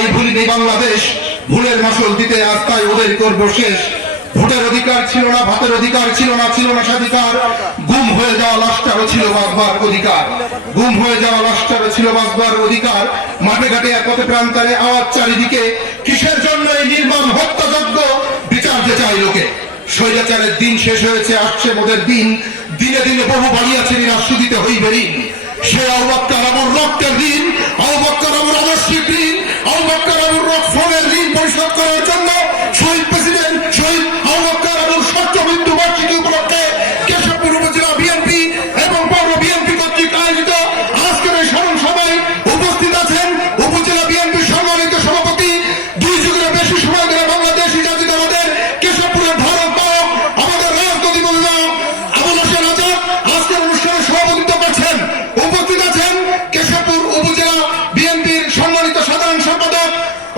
তাই ভুলিনি বাংলাদেশ, ভুলের মাসুল দিতে আজ তাই ওদের করবো শেষ। ভোটের অধিকার ছিল না, ভাতের অধিকার ছিল না, ছিল না স্বাধিকার। গুম হয়ে যাওয়া লাশটারও ছিল বাঁচবার অধিকার, গুম হয়ে যাওয়া লাশটারও ছিল বাঁচবার অধিকার। মাঠে ঘাটে একতে প্রান্তরে আওয়াজ চারিদিকে, কিসের জন্য এই নির্মম হত্যাযজ্ঞ? বিচার যে চাই লোকে। স্বৈরাচারের দিন শেষ হয়েছে, আসছে মোদের দিন। দিনে দিনে বহু বাড়িয়াছে রাষ্ট্র দিতে হইবে ঋণ। সে আবু বকর আবুর রক্তের ঋণ, আবু বকর আবুর আবশ্যিক ঋণ, আবু বকর আবুর রক্তের ঋণ পরিশোধ করার জন্য শহীদ প্রেসিডেন্ট শহীদ আবু বকর আবুর ৬০ মৃত্যু বার্ষিকী উপলক্ষে কেশবপুর উপজেলা বিএনপি এবং পৌর বিএনপি কর্তৃক আয়োজিত আজকের এই স্মরণ সভায় উপস্থিত আছেন উপজেলা বিএনপির সম্মানিত সভাপতি, ২ যুগের বেশি সময় ধরে বাংলাদেশ জাতীয় আমাদের কেশবপুরের ধারক বাহক, আমাদের রাজনৈতিক অভিভাবক আবুল হোসেন আজাদ আজকের অনুষ্ঠানে সভাপতিত্ব করছেন। উপস্থিত আছেন কেশবপুর উপজেলা বিএনপির সম্মানিত সাধারণ সম্পাদক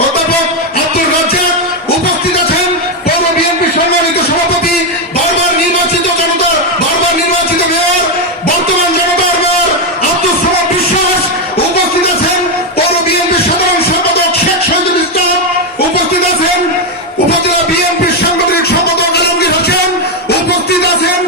অধ্যাপক আব্দুর রাজ্জাক। উপস্থিত আছেন পৌর বিএনপির সম্মানিত সভাপতি, বারবার নির্বাচিত জনতার বারবার নির্বাচিত মেয়র, বর্তমান জনতার মেয়র আব্দুল সামাদ বিশ্বাস। উপস্থিত আছেন পৌর বিএনপির সাধারণ সম্পাদক শেখ শহীদুল ইসলাম। উপস্থিত আছেন উপজেলা বিএনপির সাংগঠনিক সম্পাদক আলমগীর হোসেন। উপস্থিত আছেন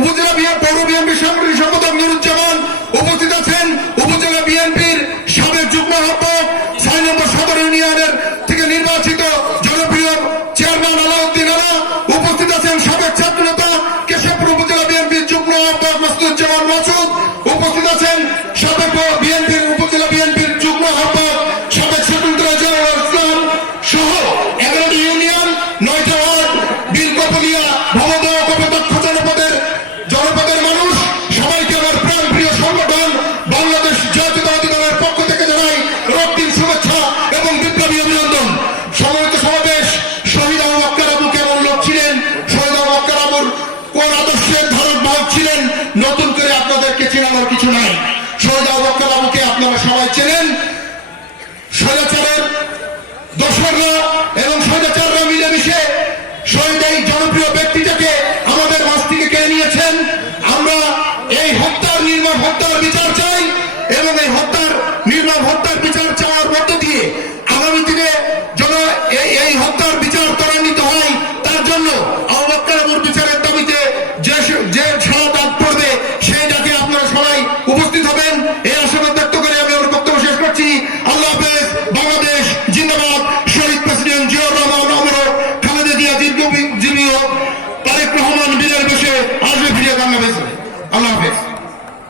উপজেলা বিএনপির সাংগঠনিক সম্পাদক নুরুজ্জামান। উপস্থিত আছেন উপজেলা বিএনপির সাবেক যুগ্ম আহ্বায়ক ৬ নম্বর সদর ইউনিয়নের থেকে নির্বাচিত জনপ্রিয় চেয়ারম্যান আলাউদ্দিন আলা। উপস্থিত আছেন সাবেক ছাত্রনেতা কেশবপুর উপজেলা বিএনপির যুগ্ম আহ্বায়ক মাসুদুজ্জামান মাসুদ। উপস্থিত আছেন সাবেক উপজেলা বিএনপির যুগ্ম আহ্বায়ক সাবেক সেক্রেটারি জেনারেল ইসলাম সহ 11টি ইউনিয়ন, 9টা ওয়ার্ড, বীরকপলিয়া, ভবদহ, কপোতাক্ষ জনপদের মানুষ সবাইকে আমার প্রাণ প্রিয় সংগঠন বাংলাদেশ জাতীয়তাবাদী দলের পক্ষ থেকে জানাই রক্তিম শুভেচ্ছা এবং বিপ্লবী অভিনন্দন। সম্মানিত সমাবেশ, শহীদ আবু বকর আবু কেমন লোক ছিলেন, শহীদ আবু বকর আবুর কোন আদর্শের ধারক বাহক ছিলেন, নতুন করে আপনাদেরকে চেনানোর কিছু নাই। শহীদ আবু বকর আবুকে আপনারা সবাই চেনেন। স্বৈরাচারের দোসররা এবং স্বৈরাচাররা মিলেমিশে শহীদ এই জনপ্রিয় ব্যক্তিটাকে আমাদের মাঝ থেকে কেড়ে নিয়েছেন। আমরা এই নির্মম হত্যার বিচার চাই।